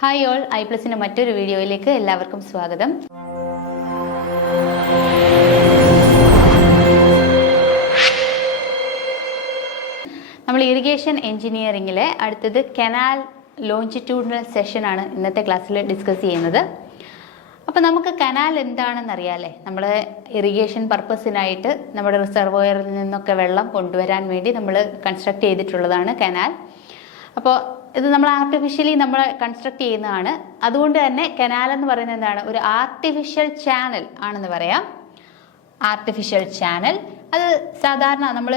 Hi all, ഐപ്ലസിൻ്റെ മറ്റൊരു വീഡിയോയിലേക്ക് എല്ലാവർക്കും സ്വാഗതം. നമ്മൾ ഇറിഗേഷൻ എഞ്ചിനീയറിംഗിലെ അടുത്തത് കനാൽ ലോഞ്ചിറ്റ്യൂഡിനൽ സെഷനാണ് ഇന്നത്തെ ക്ലാസ്സിൽ ഡിസ്കസ് ചെയ്യുന്നത്. അപ്പോൾ നമുക്ക് കനാൽ എന്താണെന്ന് അറിയാമല്ലേ? നമ്മൾ ഇറിഗേഷൻ പർപ്പസിനായിട്ട് നമ്മുടെ റിസർവോയറിൽ നിന്നൊക്കെ വെള്ളം കൊണ്ടുവരാൻ വേണ്ടി നമ്മൾ കൺസ്ട്രക്ട് ചെയ്തിട്ടുള്ളതാണ് കനാൽ. അപ്പോൾ ഇത് നമ്മൾ ആർട്ടിഫിഷ്യലി നമ്മൾ കൺസ്ട്രക്ട് ചെയ്യുന്നതാണ്. അതുകൊണ്ട് തന്നെ കനാൽ എന്ന് പറയുന്നത് എന്താണ്? ഒരു ആർട്ടിഫിഷ്യൽ ചാനൽ ആണെന്ന് പറയാം. ആർട്ടിഫിഷ്യൽ ചാനൽ അത് സാധാരണ നമ്മൾ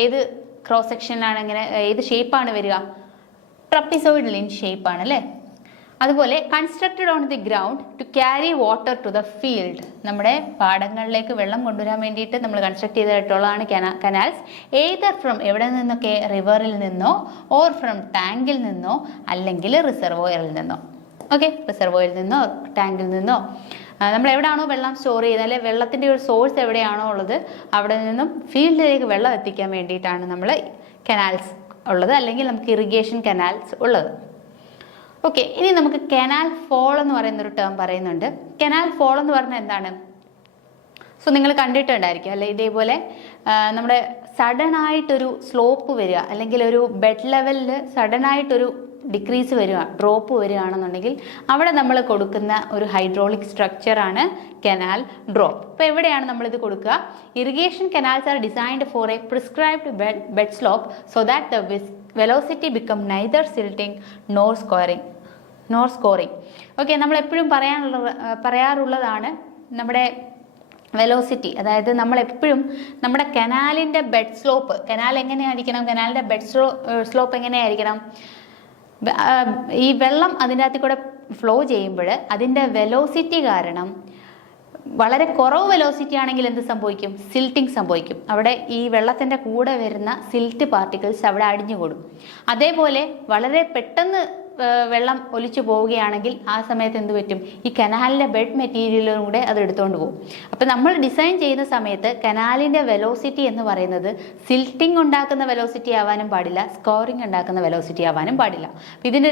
ഏത് ക്രോസ് സെക്ഷനിലാണ്, ഇങ്ങനെ ഏത് ഷേപ്പാണ് വരിക? ട്രപ്പിസോയിഡൽ ഇൻ ഷേപ്പാണ് അല്ലേ? അതുപോലെ constructed on the ground to carry water to the field. നമ്മുടെ പാടങ്ങളിലേക്ക് വെള്ളം കൊണ്ടുവരാൻ വേണ്ടിയിട്ട് നമ്മൾ കൺസ്ട്രക്ട് ചെയ്തിട്ടുള്ളതാണ് കനാൽസ്. ഏതർ ഫ്രം എവിടെ നിന്നൊക്കെ? റിവറിൽ നിന്നോ, ഓർ ഫ്രം ടാങ്കിൽ നിന്നോ, അല്ലെങ്കിൽ റിസർവോയറിൽ നിന്നോ. ഓക്കെ, റിസർവോയറിൽ നിന്നോ ടാങ്കിൽ നിന്നോ നമ്മൾ എവിടെയാണോ വെള്ളം സ്റ്റോർ ചെയ്യുന്നത്, അല്ലെ വെള്ളത്തിൻ്റെ ഒരു സോഴ്സ് എവിടെയാണോ ഉള്ളത് അവിടെ നിന്നും ഫീൽഡിലേക്ക് വെള്ളം എത്തിക്കാൻ വേണ്ടിയിട്ടാണ് നമ്മൾ കനാൽസ് ഉള്ളത്, അല്ലെങ്കിൽ നമുക്ക് ഇറിഗേഷൻ കനാൽസ് ഉള്ളത്. ഓക്കെ, ഇനി നമുക്ക് കനാൽ ഫോൾ എന്ന് പറയുന്നൊരു ടേം പറയുന്നുണ്ട്. കനാൽ ഫോൾ എന്ന് പറഞ്ഞാൽ എന്താണ്? സോ നിങ്ങൾ കണ്ടിട്ടുണ്ടായിരിക്കും അല്ലെ, ഇതേപോലെ നമ്മുടെ സഡൻ ആയിട്ടൊരു സ്ലോപ്പ് വരിക, അല്ലെങ്കിൽ ഒരു ബെഡ് ലെവലിൽ സഡൻ ആയിട്ടൊരു ഡിക്രീസ് വരിക, ഡ്രോപ്പ് വരികയാണെന്നുണ്ടെങ്കിൽ അവിടെ നമ്മൾ കൊടുക്കുന്ന ഒരു ഹൈഡ്രോളിക് സ്ട്രക്ചറാണ് കനാൽ ഡ്രോപ്പ്. അപ്പോൾ എവിടെയാണ് നമ്മളിത് കൊടുക്കുക? Irrigation canals are designed for a prescribed bed slope so that the velocity become neither silting nor scouring. Okay, നമ്മൾ എപ്പോഴും പറയാറുള്ളതാണ് നമ്മുടെ വെലോസിറ്റി. അതായത് നമ്മൾ എപ്പോഴും നമ്മുടെ കനാലിൻ്റെ ബെഡ് സ്ലോപ്പ്, കനാൽ എങ്ങനെയായിരിക്കണം? കനാലിൻ്റെ ബെഡ് സ്ലോപ്പ് എങ്ങനെയായിരിക്കണം? ഈ വെള്ളം അതിൻ്റെ അകത്ത് കൂടെ ഫ്ലോ ചെയ്യുമ്പോൾ അതിൻ്റെ വെലോസിറ്റി കാരണം വളരെ കുറവ് വെലോസിറ്റി ആണെങ്കിൽ എന്ത് സംഭവിക്കും? സിൽട്ടിങ് സംഭവിക്കും. അവിടെ ഈ വെള്ളത്തിൻ്റെ കൂടെ വരുന്ന സിൽറ്റ് പാർട്ടിക്കിൾസ് അവിടെ അടിഞ്ഞുകൂടും. അതേപോലെ വളരെ പെട്ടെന്ന് വെള്ളം ഒലിച്ചു പോവുകയാണെങ്കിൽ ആ സമയത്ത് എന്ത് പറ്റും? ഈ കനാലിൻ്റെ ബെഡ് മെറ്റീരിയലും കൂടെ അത് എടുത്തുകൊണ്ട് പോകും. അപ്പം നമ്മൾ ഡിസൈൻ ചെയ്യുന്ന സമയത്ത് കനാലിൻ്റെ വെലോസിറ്റി എന്ന് പറയുന്നത് സിൽട്ടിങ് ഉണ്ടാക്കുന്ന വെലോസിറ്റി ആവാനും പാടില്ല, സ്കോറിങ് ഉണ്ടാക്കുന്ന വെലോസിറ്റി ആവാനും പാടില്ല. ഇതിൻ്റെ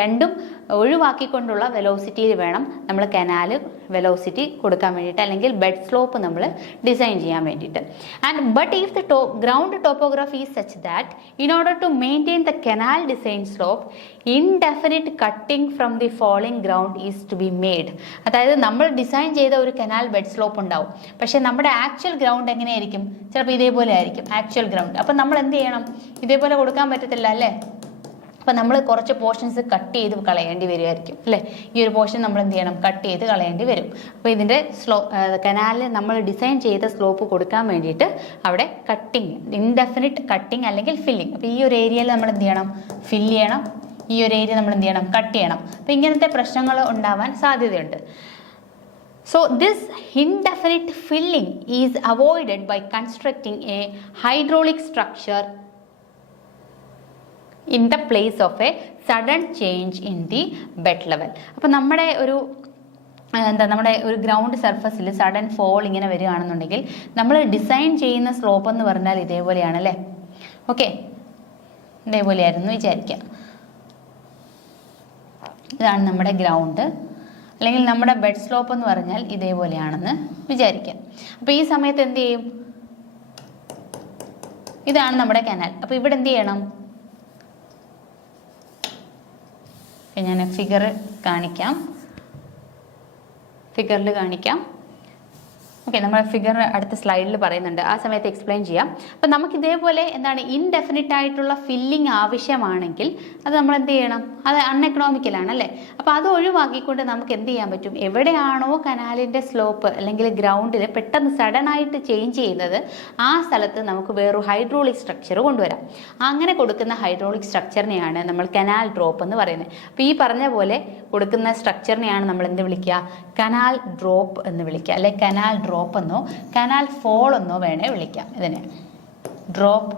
രണ്ടും ഒഴിവാക്കിക്കൊണ്ടുള്ള വെലോസിറ്റിയിൽ വേണം നമ്മൾ കനാൽ വെലോസിറ്റി കൊടുക്കാൻ വേണ്ടിയിട്ട്, അല്ലെങ്കിൽ ബെഡ് സ്ലോപ്പ് നമ്മൾ ഡിസൈൻ ചെയ്യാൻ വേണ്ടിയിട്ട്. But if the ground topography is such that in order to maintain the canal design slope, indefinite cutting from the falling ground is to be made. അതായത് നമ്മൾ design ചെയ്ത ഒരു കനാൽ ബെഡ് സ്ലോപ്പ് ഉണ്ടാവും, പക്ഷെ നമ്മുടെ actual ground എങ്ങനെയായിരിക്കും? ചിലപ്പോൾ ഇതേപോലെ ആയിരിക്കും ആക്ച്വൽ ഗ്രൗണ്ട്. അപ്പം നമ്മൾ എന്ത് ചെയ്യണം? ഇതേപോലെ കൊടുക്കാൻ പറ്റത്തില്ല അല്ലേ? അപ്പം നമ്മൾ കുറച്ച് പോർഷൻസ് കട്ട് ചെയ്ത് കളയേണ്ടി വരുമായിരിക്കും അല്ലേ? ഈ ഒരു പോർഷൻ നമ്മൾ എന്ത് ചെയ്യണം? കട്ട് ചെയ്ത് കളയേണ്ടി വരും. അപ്പോൾ ഇതിൻ്റെ കനാലിൽ നമ്മൾ ഡിസൈൻ ചെയ്ത സ്ലോപ്പ് കൊടുക്കാൻ വേണ്ടിയിട്ട് അവിടെ കട്ടിങ്, ഇൻഡെഫിനിറ്റ് കട്ടിങ് അല്ലെങ്കിൽ ഫില്ലിങ്. അപ്പോൾ ഈ ഒരു ഏരിയയിൽ നമ്മൾ എന്ത് ചെയ്യണം? ഫില്ല് ചെയ്യണം. ഈ ഒരു ഏരിയ നമ്മൾ എന്ത് ചെയ്യണം? കട്ട് ചെയ്യണം. അപ്പോൾ ഇങ്ങനത്തെ പ്രശ്നങ്ങൾ ഉണ്ടാവാൻ സാധ്യതയുണ്ട്. So this indefinite filling is avoided by constructing a hydraulic structure in the place of a sudden change in the bed level. അപ്പോൾ നമ്മുടെ ഒരു ഗ്രൗണ്ട് സർഫസിൽ സഡൻ ഫോൾ ഇങ്ങനെ വരികയാണെന്നുണ്ടെങ്കിൽ നമ്മൾ ഡിസൈൻ ചെയ്യുന്ന സ്ലോപ്പ് എന്ന് പറഞ്ഞാൽ ഇതേപോലെയാണ് അല്ലേ? ഓക്കെ, ഇതേപോലെയായിരുന്നു വിചാരിക്കുക. ഇതാണ് നമ്മുടെ ഗ്രൗണ്ട്, അല്ലെങ്കിൽ നമ്മുടെ ബെഡ് സ്ലോപ്പ് എന്ന് പറഞ്ഞാൽ ഇതേപോലെയാണെന്ന് വിചാരിക്കാം. അപ്പോൾ ഈ സമയത്ത് എന്ത് ചെയ്യും? ഇതാണ് നമ്മുടെ കനാൽ. അപ്പോൾ ഇവിടെ എന്ത് ചെയ്യണം? ഞാൻ ഫിഗറിൽ കാണിക്കാം. ഓക്കെ, നമ്മൾ ഫിഗർ അടുത്ത സ്ലൈഡിൽ പറയുന്നുണ്ട്, ആ സമയത്ത് എക്സ്പ്ലെയിൻ ചെയ്യാം. അപ്പം നമുക്ക് ഇതേപോലെ എന്താണ് ഇൻഡെഫിനിറ്റ് ആയിട്ടുള്ള ഫില്ലിംഗ് ആവശ്യമാണെങ്കിൽ അത് നമ്മൾ എന്ത് ചെയ്യണം? അത് അൺഎക്കണോമിക്കലാണ് അല്ലേ? അപ്പോൾ അത് ഒഴിവാക്കിക്കൊണ്ട് നമുക്ക് എന്ത് ചെയ്യാൻ പറ്റും? എവിടെയാണോ കനാലിൻ്റെ സ്ലോപ്പ് അല്ലെങ്കിൽ ഗ്രൗണ്ടിൽ പെട്ടെന്ന് സഡൻ ആയിട്ട് ചേഞ്ച് ചെയ്യുന്നത് ആ സ്ഥലത്ത് നമുക്ക് വേറൊരു ഹൈഡ്രോളിക് സ്ട്രക്ചർ കൊണ്ടുവരാം. അങ്ങനെ കൊടുക്കുന്ന ഹൈഡ്രോളിക് സ്ട്രക്ചറിനെയാണ് നമ്മൾ കനാൽ ഡ്രോപ്പ് എന്ന് പറയുന്നത്. അപ്പോൾ ഈ പറഞ്ഞ പോലെ കൊടുക്കുന്ന സ്ട്രക്ചറിനെയാണ് നമ്മൾ എന്ത് വിളിക്കുക? കനാൽ ഡ്രോപ്പ് എന്ന് വിളിക്കുക, അല്ലെ കനാൽ ഡ്രോപ്പ് എന്നോ കനാൽ ഫോൾ എന്നോ വേണേ വിളിക്കാം. ഇതിനെ ഡ്രോപ്പ്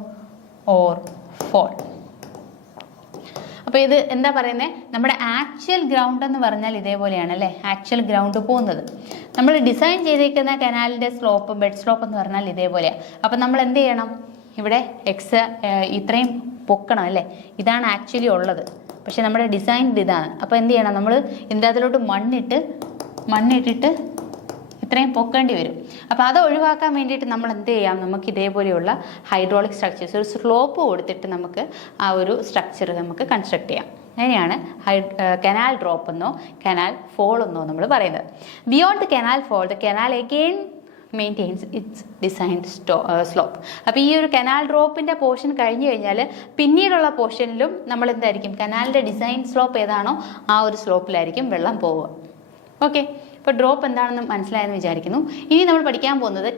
ഓർ ഫോൾ. അപ്പോൾ ഇത് എന്താ പറയുന്നത്? നമ്മുടെ ആക്ച്വൽ ഗ്രൗണ്ട് എന്ന് പറഞ്ഞാൽ ഇതേപോലെയാണ് അല്ലേ? ആക്ച്വൽ ഗ്രൗണ്ട് പോകുന്നത്. നമ്മൾ ഡിസൈൻ ചെയ്തിരിക്കുന്ന കനാലിൻ്റെ സ്ലോപ്പ്, ബെഡ് സ്ലോപ്പ് എന്ന് പറഞ്ഞാൽ ഇതേപോലെയാണ്. അപ്പം നമ്മൾ എന്ത് ചെയ്യണം? ഇവിടെ ഇത്രയും പൊക്കണം അല്ലേ, ഇതാണ് ആക്ച്വലി ഉള്ളത്. പക്ഷെ നമ്മുടെ ഡിസൈൻ ഇതാണ്. അപ്പോൾ എന്ത് ചെയ്യണം, നമ്മൾ ഇതിൻ്റെ അതിലോട്ട് മണ്ണിട്ടിട്ട് ഇത്രയും പൊക്കേണ്ടി വരും. അപ്പോൾ അത് ഒഴിവാക്കാൻ വേണ്ടിയിട്ട് നമ്മൾ എന്ത് ചെയ്യാം, നമുക്ക് ഇതേപോലെയുള്ള ഹൈഡ്രോളിക് സ്ട്രക്ചേഴ്സ് ഒരു സ്ലോപ്പ് കൊടുത്തിട്ട് നമുക്ക് ആ ഒരു സ്ട്രക്ചർ നമുക്ക് കൺസ്ട്രക്ട് ചെയ്യാം. അങ്ങനെയാണ് കനാൽ ഡ്രോപ്പ് എന്നോ കനാൽ ഫോൾ എന്നോ നമ്മൾ പറയുന്നത്. Beyond the canal fall the canal again maintains its designed slope. അപ്പോൾ ഈ ഒരു കനാൽ ഡ്രോപ്പിൻ്റെ പോർഷൻ കഴിഞ്ഞ് കഴിഞ്ഞാൽ പിന്നീടുള്ള പോർഷനിലും നമ്മൾ എന്തായിരിക്കും, കനാലിൻ്റെ ഡിസൈൻ സ്ലോപ്പ് ഏതാണോ ആ ഒരു സ്ലോപ്പിലായിരിക്കും വെള്ളം പോവുക. ഓക്കെ, ഇപ്പോൾ ഡ്രോപ്പ് എന്താണെന്ന് മനസ്സിലായെന്ന് വിചാരിക്കുന്നു. ഇനി നമ്മൾ പഠിക്കാൻ പോകുന്നത്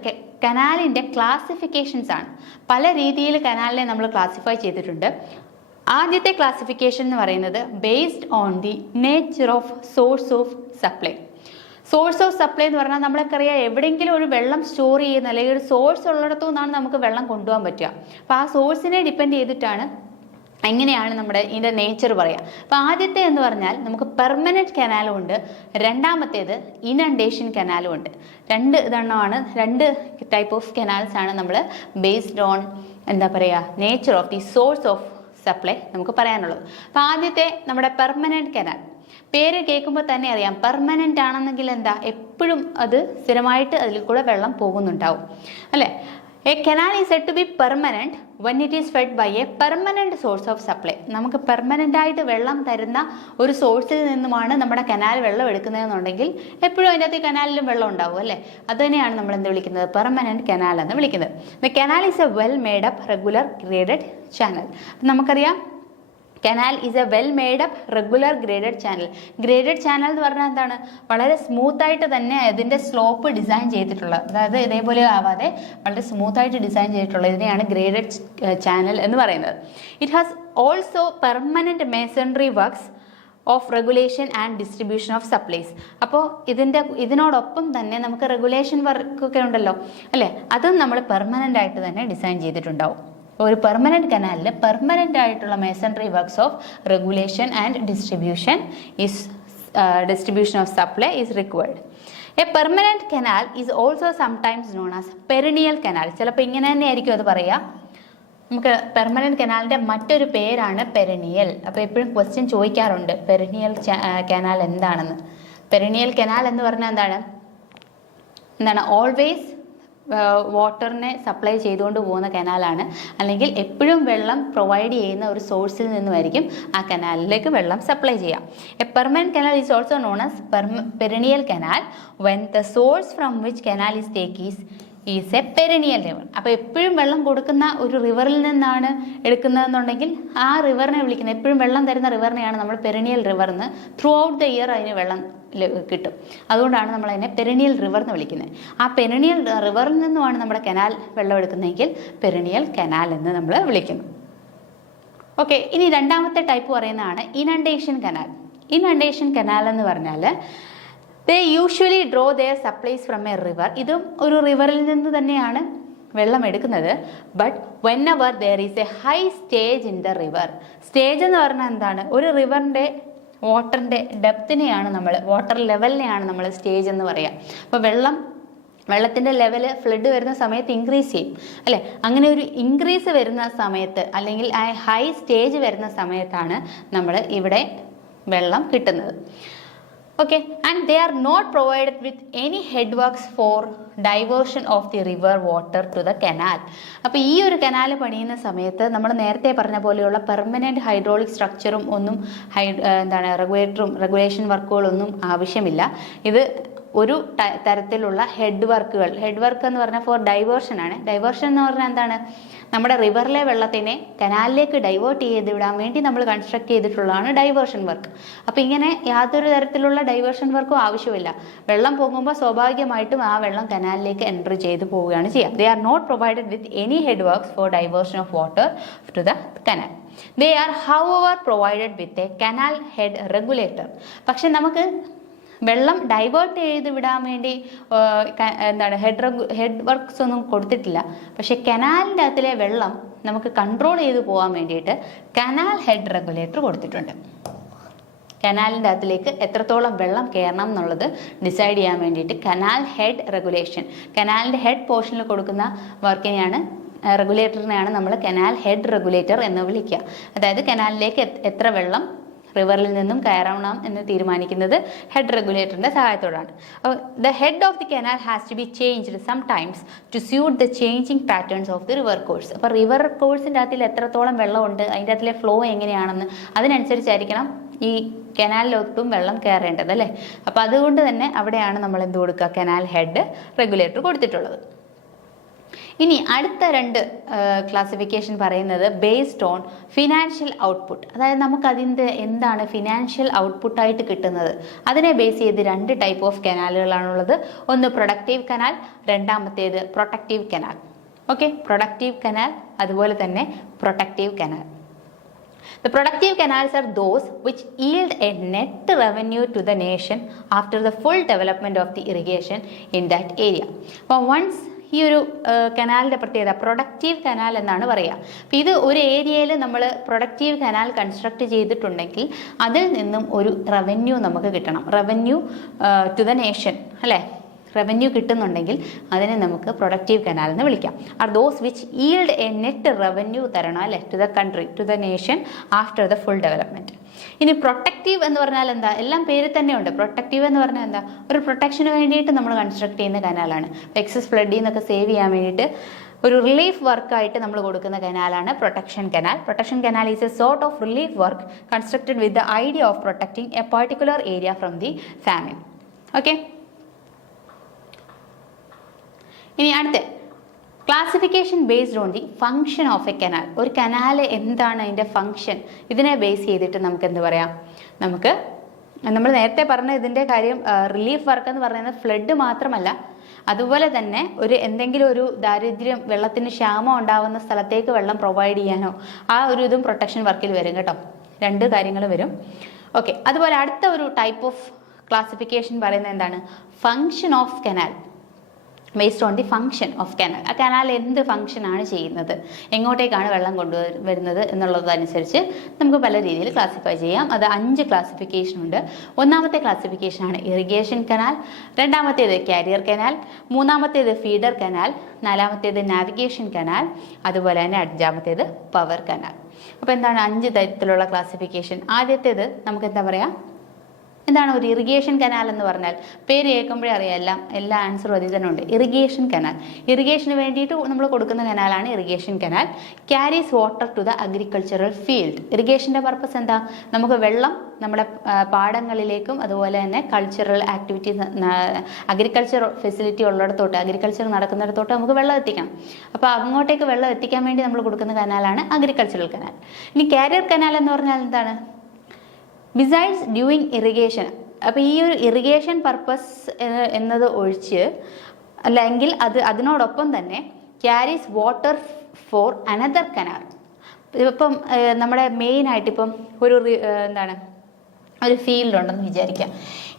കനാലിൻ്റെ ക്ലാസിഫിക്കേഷൻസ് ആണ്. പല രീതിയിൽ കനാലിനെ നമ്മൾ ക്ലാസിഫൈ ചെയ്തിട്ടുണ്ട്. ആദ്യത്തെ ക്ലാസിഫിക്കേഷൻ എന്ന് പറയുന്നത് based on the nature of swords of supply. Source of supply എന്ന് പറഞ്ഞാൽ നമ്മളൊക്കറിയാം, എവിടെയെങ്കിലും ഒരു വെള്ളം സ്റ്റോർ ചെയ്യുന്ന അല്ലെങ്കിൽ ഒരു സോഴ്സ് ഉള്ളിടത്തു നിന്നാണ് നമുക്ക് വെള്ളം കൊണ്ടുപോകാൻ പറ്റുക. അപ്പോൾ ആ സോഴ്സിനെ ഡിപ്പെൻഡ് ചെയ്തിട്ടാണ് എങ്ങനെയാണ് നമ്മുടെ ഇതിൻ്റെ നേച്ചർ പറയുക. അപ്പോൾ ആദ്യത്തെ എന്ന് പറഞ്ഞാൽ നമുക്ക് പെർമനൻറ്റ് കനാലും ഉണ്ട്, രണ്ടാമത്തേത് ഇനണ്ടേഷൻ കനാലും ഉണ്ട്. രണ്ട് ടൈപ്പ് ഓഫ് കനാൽസ് ആണ് നമ്മൾ ബേസ്ഡ് ഓൺ എന്താ പറയുക nature of the source of supply നമുക്ക് പറയാനുള്ളത്. അപ്പോൾ ആദ്യത്തെ നമ്മുടെ പെർമനൻറ്റ് കനാൽ, പേര് കേൾക്കുമ്പോൾ തന്നെ അറിയാം പെർമനൻ്റ് ആണെന്നെങ്കിൽ എന്താ, എപ്പോഴും അത് സ്ഥിരമായിട്ട് അതിൽ കൂടെ വെള്ളം പോകുന്നുണ്ടാവും അല്ലേ. A canal is said to be permanent when it is fed by a permanent source of supply. നമുക്ക് പെർമനൻ്റ് ആയിട്ട് വെള്ളം തരുന്ന ഒരു സോഴ്സിൽ നിന്നുമാണ് നമ്മുടെ കനാൽ വെള്ളം എടുക്കുന്നതെന്നുണ്ടെങ്കിൽ എപ്പോഴും അതിൻ്റെ അകത്ത് കനാലിലും വെള്ളം ഉണ്ടാവും അല്ലേ. അത് തന്നെയാണ് നമ്മൾ എന്ത് വിളിക്കുന്നത്, പെർമനൻറ്റ് കനാൽ എന്ന് വിളിക്കുന്നത്. The canal is a well made up regular graded channel. നമുക്കറിയാം canal is a well made up regular graded channel. Graded channel എന്ന് പറഞ്ഞാൽ എന്താണ്, വളരെ സ്മൂത്തായിട്ട് തന്നെ അതിൻ്റെ സ്ലോപ്പ് ഡിസൈൻ ചെയ്തിട്ടുള്ളത്, അതായത് ഇതേപോലെ ആവാതെ വളരെ സ്മൂത്തായിട്ട് ഡിസൈൻ ചെയ്തിട്ടുള്ളത്, ഇതിനെയാണ് ഗ്രേഡഡ് ചാനൽ എന്ന് പറയുന്നത്. It has also permanent masonry works of regulation and distribution of supplies. അപ്പോൾ ഇതിനോടൊപ്പം തന്നെ നമുക്ക് റെഗുലേഷൻ വർക്കൊക്കെ ഉണ്ടല്ലോ അല്ലേ, അതും നമ്മൾ പെർമനൻ്റ് ആയിട്ട് തന്നെ ഡിസൈൻ ചെയ്തിട്ടുണ്ടാവും. ഒരു പെർമനൻറ്റ് കനാലിൽ പെർമനൻ്റ് ആയിട്ടുള്ള masonry works of regulation and distribution of supply is required. A permanent canal is also sometimes known as perennial canal. ചിലപ്പോൾ ഇങ്ങനെ തന്നെ ആയിരിക്കും അത് പറയുക. നമുക്ക് പെർമനൻറ്റ് കനാലിൻ്റെ മറ്റൊരു പേരാണ് പെരിനിയൽ. അപ്പോൾ എപ്പോഴും ക്വസ്റ്റ്യൻ ചോദിക്കാറുണ്ട് പെരിനിയൽ കനാൽ എന്താണെന്ന്. പെരിനിയൽ കനാൽ എന്ന് പറഞ്ഞാൽ എന്താണ് ഓൾവേസ് വാട്ടറിനെ സപ്ലൈ ചെയ്തുകൊണ്ട് പോകുന്ന കനാലാണ്, അല്ലെങ്കിൽ എപ്പോഴും വെള്ളം പ്രൊവൈഡ് ചെയ്യുന്ന ഒരു സോഴ്സിൽ നിന്നുമായിരിക്കും ആ കനാലിലേക്ക് വെള്ളം സപ്ലൈ ചെയ്യാം. A permanent canal is also known as perennial canal when the source from which canal is take is A perennial river. അപ്പോൾ എപ്പോഴും വെള്ളം കൊടുക്കുന്ന ഒരു റിവറിൽ നിന്നാണ് എടുക്കുന്നതെന്നുണ്ടെങ്കിൽ ആ റിവറിനെ വിളിക്കുന്നത്, എപ്പോഴും വെള്ളം തരുന്ന റിവറിനെയാണ് നമ്മൾ പെരിനിയൽ റിവർ എന്ന്. ത്രൂ ഔട്ട് ദ ഇയർ അതിന് വെള്ളം കിട്ടും. അതുകൊണ്ടാണ് നമ്മൾ അതിനെ പെരിനിയൽ റിവർ എന്ന് വിളിക്കുന്നത്. ആ പെരിനിയൽ റിവറിൽ നിന്നുമാണ് നമ്മുടെ കനാൽ വെള്ളം എടുക്കുന്നതെങ്കിൽ പെരിനിയൽ കനാൽ എന്ന് നമ്മൾ വിളിക്കുന്നു. ഓക്കെ, ഇനി രണ്ടാമത്തെ ടൈപ്പ് പറയുന്നതാണ് ഇനണ്ടേഷൻ കനാൽ. ഇനണ്ടേഷൻ കനാൽ എന്ന് പറഞ്ഞാൽ they usually draw their supplies from a river. ഇതും ഒരു റിവറിൽ നിന്ന് തന്നെയാണ് വെള്ളം എടുക്കുന്നത്. But whenever there is a high stage in the river. Stage എന്ന് പറഞ്ഞാൽ എന്താണ്, ഒരു റിവറിൻ്റെ വാട്ടറിൻ്റെ ഡെപ്തിനെയാണ് വാട്ടർ ലെവലിനെയാണ് നമ്മൾ സ്റ്റേജ് എന്ന് പറയുക. അപ്പോൾ വെള്ളത്തിൻ്റെ ലെവൽ ഫ്ലഡ് വരുന്ന സമയത്ത് ഇൻക്രീസ് ചെയ്യും അല്ലേ. അങ്ങനെ ഒരു ഇൻക്രീസ് വരുന്ന സമയത്ത് അല്ലെങ്കിൽ ആ ഹൈ സ്റ്റേജ് വരുന്ന സമയത്താണ് നമ്മൾ ഇവിടെ വെള്ളം കിട്ടുന്നത്. Okay, and they are not provided with any headworks for diversion of the river water to the canal. അപ്പോൾ ഈ ഒരു കനാൽ പണിയുന്ന സമയത്ത് നമ്മൾ നേരത്തെ പറഞ്ഞ പോലെയുള്ള പെർമനൻറ്റ് ഹൈഡ്രോളിക് സ്ട്രക്ചറും ഒന്നും റെഗുലേഷൻ വർക്കുകളൊന്നും ആവശ്യമില്ല. ഇത് ഒരു തരത്തിലുള്ള ഹെഡ് വർക്ക് എന്ന് പറഞ്ഞാൽ ഫോർ ഡൈവേർഷൻ ആണ്. ഡൈവേർഷൻ എന്ന് പറഞ്ഞാൽ എന്താണ്, നമ്മുടെ റിവറിലെ വെള്ളത്തിനെ കനാലിലേക്ക് ഡൈവേർട്ട് ചെയ്ത് വിടാൻ വേണ്ടി നമ്മൾ കൺസ്ട്രക്ട് ചെയ്തിട്ടുള്ളതാണ് ഡൈവേർഷൻ വർക്ക്. അപ്പോൾ ഇങ്ങനെ യാതൊരു തരത്തിലുള്ള ഡൈവേർഷൻ വർക്കും ആവശ്യമില്ല. വെള്ളം പോകുമ്പോൾ സ്വാഭാവികമായിട്ടും ആ വെള്ളം കനാലിലേക്ക് എൻട്രി ചെയ്ത് പോവുകയാണ് ചെയ്യുക. They are not provided with any head works for diversion of water to the canal. They are however provided with a canal head regulator. പക്ഷെ നമുക്ക് വെള്ളം ഡൈവേർട്ട് ചെയ്ത് വിടാൻ വേണ്ടി ഹെഡ് വർക്ക്സ് ഒന്നും കൊടുത്തിട്ടില്ല. പക്ഷെ കനാലിൻ്റെ അകത്തിലെ വെള്ളം നമുക്ക് കൺട്രോൾ ചെയ്ത് പോകാൻ വേണ്ടിയിട്ട് കനാൽ ഹെഡ് റെഗുലേറ്റർ കൊടുത്തിട്ടുണ്ട്. കനാലിൻ്റെ അകത്തിലേക്ക് എത്രത്തോളം വെള്ളം കയറണം എന്നുള്ളത് ഡിസൈഡ് ചെയ്യാൻ വേണ്ടിയിട്ട് കനാൽ ഹെഡ് റെഗുലേഷൻ, കനാലിൻ്റെ ഹെഡ് പോർഷനിൽ കൊടുക്കുന്ന വർക്കിനെയാണ് റെഗുലേറ്ററിനെയാണ് നമ്മൾ കനാൽ ഹെഡ് റെഗുലേറ്റർ എന്ന് വിളിക്കുക. അതായത് കനാലിലേക്ക് എത്ര വെള്ളം റിവറിൽ നിന്നും കയറണം എന്ന് തീരുമാനിക്കുന്നത് ഹെഡ് റെഗുലേറ്ററിൻ്റെ സഹായത്തോടാണ്. അപ്പോൾ the head of the canal has to be changed sometimes to suit the changing patterns of the river course. അപ്പോൾ റിവർ കോഴ്സിൻ്റെ അകത്തിൽ എത്രത്തോളം വെള്ളമുണ്ട്, അതിൻ്റെ അകത്തിലെ ഫ്ലോ എങ്ങനെയാണെന്ന് അതിനനുസരിച്ചായിരിക്കണം ഈ കനാലിലോട്ടും വെള്ളം കയറേണ്ടത് അല്ലേ. അപ്പോൾ അതുകൊണ്ട് തന്നെ അവിടെയാണ് നമ്മൾ എന്ത് കൊടുക്കുക, കനാൽ ഹെഡ് റെഗുലേറ്റർ കൊടുത്തിട്ടുള്ളത്. ഇനി അടുത്ത 2 ക്ലാസിഫിക്കേഷൻ പറയുന്നത് ബേസ്ഡ് ഓൺ ഫിനാൻഷ്യൽ ഔട്ട്പുട്ട്. അതായത് നമുക്കതിൻ്റെ എന്താണ് ഫിനാൻഷ്യൽ ഔട്ട്പുട്ടായിട്ട് കിട്ടുന്നത് അതിനെ ബേസ് ചെയ്ത് 2 ടൈപ്പ് ഓഫ് കനാലുകളാണുള്ളത്. ഒന്ന് പ്രൊഡക്റ്റീവ് കനാൽ, രണ്ടാമത്തേത് protective canal. Okay, productive canal അതുപോലെ തന്നെ protective canal. The productive canals are those which yield a net revenue to the nation after the full development of the irrigation in that area. അപ്പോൾ once ഈ ഒരു കനാലിൻ്റെ പ്രത്യേകത productive canal എന്നാണ് പറയുക. അപ്പോൾ ഇത് ഒരു ഏരിയയിൽ നമ്മൾ പ്രൊഡക്റ്റീവ് കനാൽ കൺസ്ട്രക്ട് ചെയ്തിട്ടുണ്ടെങ്കിൽ അതിൽ നിന്നും ഒരു റവന്യൂ നമുക്ക് കിട്ടണം. റവന്യൂ ടു ദ നേഷൻ അല്ലേ, റവന്യൂ കിട്ടുന്നുണ്ടെങ്കിൽ അതിനെ നമുക്ക് പ്രൊഡക്റ്റീവ് കനാൽ എന്ന് വിളിക്കാം. Are those which yield a net revenue തരണം അല്ലേ to the country, to the nation after the full development. ഇനി പ്രൊട്ടക്റ്റീവ് എന്ന് പറഞ്ഞാൽ എന്താ, എല്ലാം പേര് തന്നെ ഉണ്ട്. പ്രൊട്ടക്റ്റീവ് എന്ന് പറഞ്ഞാൽ എന്താ, ഒരു പ്രൊട്ടക്ഷന് വേണ്ടിയിട്ട് നമ്മൾ കൺസ്ട്രക്ട് ചെയ്യുന്ന കനാലാണ്. എക്സസ് ഫ്ലഡിൽ നിന്നൊക്കെ സേവ് ചെയ്യാൻ വേണ്ടിയിട്ട് ഒരു റിലീഫ് വർക്കായിട്ട് നമ്മൾ കൊടുക്കുന്ന കനാലാണ് protection canal. Protection canal is a sort of relief work constructed with the idea of protecting a particular area from the famine. Okay, ഇനി അടുത്ത classification based on the function of a canal. ഒരു canal എന്താണ് അതിൻ്റെ function, ഇതിനെ base ചെയ്തിട്ട് നമുക്ക് എന്ത് പറയാം, നമുക്ക് നമ്മൾ നേരത്തെ പറഞ്ഞ ഇതിൻ്റെ കാര്യം റിലീഫ് വർക്ക് എന്ന് പറയുന്നത് ഫ്ലഡ് മാത്രമല്ല, അതുപോലെ തന്നെ എന്തെങ്കിലും ഒരു ദാരിദ്ര്യം, വെള്ളത്തിന് ക്ഷാമം ഉണ്ടാകുന്ന സ്ഥലത്തേക്ക് വെള്ളം പ്രൊവൈഡ് ചെയ്യാനോ ആ ഒരു ഇതും പ്രൊട്ടക്ഷൻ വർക്കിൽ വരും കേട്ടോ. 2 കാര്യങ്ങൾ വരും. ഓക്കെ, അതുപോലെ അടുത്ത ഒരു ടൈപ്പ് ഓഫ് ക്ലാസിഫിക്കേഷൻ പറയുന്നത് എന്താണ്, function of canal. Based on the function of canal. ആ കനാൽ എന്ത് ഫങ്ഷനാണ് ചെയ്യുന്നത്, എങ്ങോട്ടേക്കാണ് വെള്ളം കൊണ്ടുവരുന്നത് എന്നുള്ളതനുസരിച്ച് നമുക്ക് പല രീതിയിൽ ക്ലാസിഫൈ ചെയ്യാം. അത് 5 ക്ലാസിഫിക്കേഷൻ ഉണ്ട്. ഒന്നാമത്തെ ക്ലാസിഫിക്കേഷനാണ് ഇറിഗേഷൻ കനാൽ, രണ്ടാമത്തേത് കാരിയർ കനാൽ, മൂന്നാമത്തേത് ഫീഡർ കനാൽ, നാലാമത്തേത് നാവിഗേഷൻ കനാൽ, അതുപോലെ തന്നെ 5ാമത്തേത് പവർ കനാൽ. അപ്പോൾ എന്താണ് 5 തരത്തിലുള്ള ക്ലാസിഫിക്കേഷൻ. ആദ്യത്തേത് നമുക്ക് എന്താ പറയുക, എന്താണ് ഒരു ഇറിഗേഷൻ കനാൽ എന്ന് പറഞ്ഞാൽ, പേര് കേൾക്കുമ്പോഴേ അറിയാം എല്ലാ ആൻസറും അതിൽ തന്നെ ഉണ്ട്. ഇറിഗേഷൻ കനാൽ, ഇറിഗേഷന് വേണ്ടിയിട്ട് നമ്മൾ കൊടുക്കുന്ന കനാലാണ് irrigation canal. Carries water to the agricultural field. ഇറിഗേഷൻ്റെ പർപ്പസ് എന്താ, നമുക്ക് വെള്ളം നമ്മുടെ പാടങ്ങളിലേക്കും അതുപോലെ തന്നെ കൾച്ചറൽ ആക്ടിവിറ്റീസ്, അഗ്രികൾച്ചർ ഫെസിലിറ്റി ഉള്ളിടത്തോട്ട്, അഗ്രികൾച്ചർ നടക്കുന്നിടത്തോട്ട് നമുക്ക് വെള്ളം എത്തിക്കണം. അപ്പോൾ അങ്ങോട്ടേക്ക് വെള്ളം എത്തിക്കാൻ വേണ്ടി നമ്മൾ കൊടുക്കുന്ന കനാലാണ് അഗ്രികൾച്ചറൽ കനാൽ. ഇനി കാരിയർ കനാൽ എന്ന് പറഞ്ഞാൽ എന്താണ്, ബിസൈഡ്സ് ഡ്യൂയിങ് ഇറിഗേഷൻ. അപ്പോൾ ഈ ഒരു ഇറിഗേഷൻ പർപ്പസ് എന്നത് ഒഴിച്ച് അല്ലെങ്കിൽ അതിനോടൊപ്പം തന്നെ carries water for another canal. ഇപ്പം നമ്മുടെ മെയിനായിട്ട് ഇപ്പം ഒരു ഫീൽഡ് ഉണ്ടെന്ന് വിചാരിക്കാം.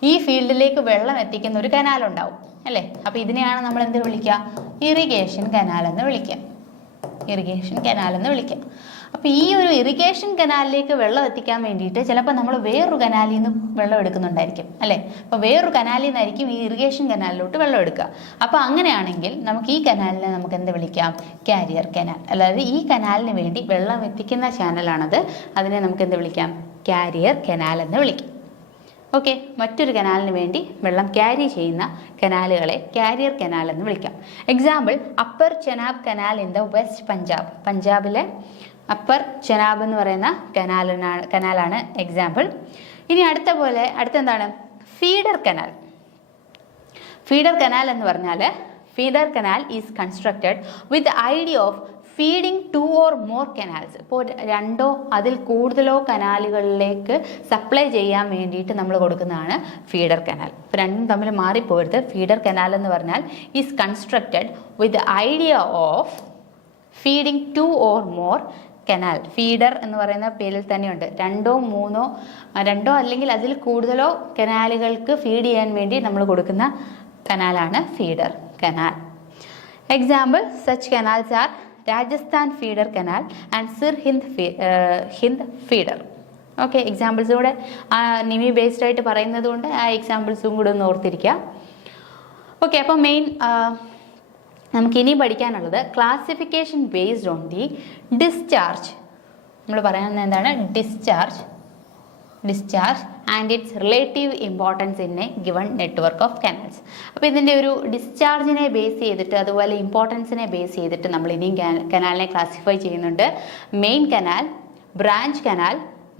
ഈ ഫീൽഡിലേക്ക് വെള്ളം എത്തിക്കുന്ന ഒരു കനാലുണ്ടാവും അല്ലേ. അപ്പോൾ ഇതിനെയാണ് നമ്മൾ എന്ത് വിളിക്കുക, ഇറിഗേഷൻ കനാൽ എന്ന് വിളിക്കുക. ഇറിഗേഷൻ കനാൽ എന്ന് വിളിക്കുക. അപ്പോൾ ഈ ഒരു ഇറിഗേഷൻ കനാലിലേക്ക് വെള്ളം എത്തിക്കാൻ വേണ്ടിയിട്ട് ചിലപ്പോൾ നമ്മൾ വേറൊരു കനാലിൽ നിന്ന് വെള്ളം എടുക്കുന്നുണ്ടായിരിക്കും അല്ലേ. അപ്പോൾ വേറൊരു കനാലിൽ നിന്നായിരിക്കും ഈ ഇറിഗേഷൻ കനാലിലോട്ട് വെള്ളം എടുക്കുക. അപ്പോൾ അങ്ങനെയാണെങ്കിൽ നമുക്ക് ഈ കനാലിനെ നമുക്ക് എന്ത് വിളിക്കാം, കാരിയർ കനാൽ. അതായത് ഈ കനാലിന് വേണ്ടി വെള്ളം എത്തിക്കുന്ന ചാനലാണത്. അതിനെ നമുക്ക് എന്ത് വിളിക്കാം, കാരിയർ കനാൽ എന്ന് വിളിക്കാം. ഓക്കെ, മറ്റൊരു കനാലിന് വേണ്ടി വെള്ളം ക്യാരി ചെയ്യുന്ന കനാലുകളെ കാരിയർ കനാൽ എന്ന് വിളിക്കാം. Example upper Chenab canal in the west Punjab. പഞ്ചാബിലെ അപ്പർ ചെനാബ് എന്ന് പറയുന്ന കനാലാണ് എക്സാമ്പിൾ. ഇനി അടുത്തെന്താണ് ഫീഡർ കനാൽ. ഫീഡർ കനാൽ എന്ന് പറഞ്ഞാൽ feeder canal is constructed with the idea of feeding 2 or more canals. ഇപ്പോൾ 2 അതിൽ കൂടുതലോ കനാലുകളിലേക്ക് സപ്ലൈ ചെയ്യാൻ വേണ്ടിയിട്ട് നമ്മൾ കൊടുക്കുന്നതാണ് ഫീഡർ കനാൽ. ഇപ്പോൾ രണ്ടും തമ്മിൽ മാറിപ്പോരുത്. ഫീഡർ കനാൽ എന്ന് പറഞ്ഞാൽ is constructed with the idea of feeding 2 or more canal. Feeder എന്ന് പറയുന്ന പേരിൽ തന്നെയുണ്ട്. 2 അല്ലെങ്കിൽ അതിൽ കൂടുതലോ കനാലുകൾക്ക് ഫീഡ് ചെയ്യാൻ വേണ്ടി നമ്മൾ കൊടുക്കുന്ന കനാലാണ് feeder canal. Example such canals are Rajasthan feeder canal and Sirhind feeder. Okay, എക്സാമ്പിൾസും കൂടെ നിമി ബേസ്ഡ് ആയിട്ട് പറയുന്നത് കൊണ്ട് ആ എക്സാമ്പിൾസും കൂടെ ഒന്ന് ഓർത്തിരിക്കുക. ഓക്കെ, അപ്പോൾ മെയിൻ നമുക്കിനി പഠിക്കാനുള്ളത് classification based on the discharge. നമ്മൾ പറയാവുന്ന എന്താണ് discharge and it's relative importance in A given network of canals. അപ്പോൾ ഇതിൻ്റെ ഒരു ഡിസ്ചാർജിനെ ബേസ് ചെയ്തിട്ട് അതുപോലെ ഇമ്പോർട്ടൻസിനെ ബേസ് ചെയ്തിട്ട് നമ്മൾ ഇനിയും കനാലിനെ ക്ലാസിഫൈ ചെയ്യുന്നുണ്ട്. Main canal, branch canal,